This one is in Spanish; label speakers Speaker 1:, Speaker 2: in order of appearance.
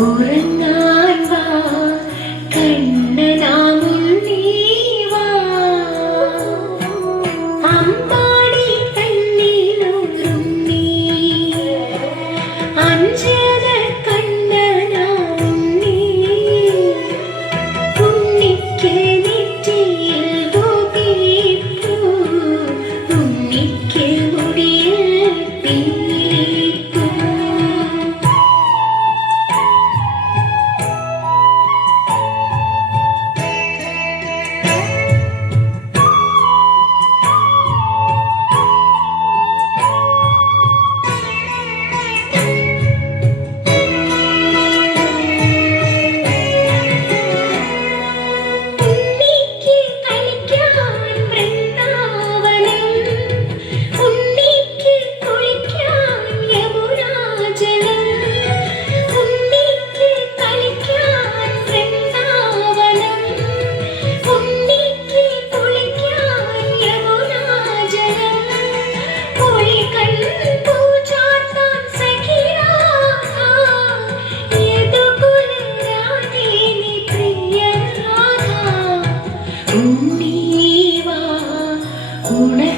Speaker 1: Por. Tú le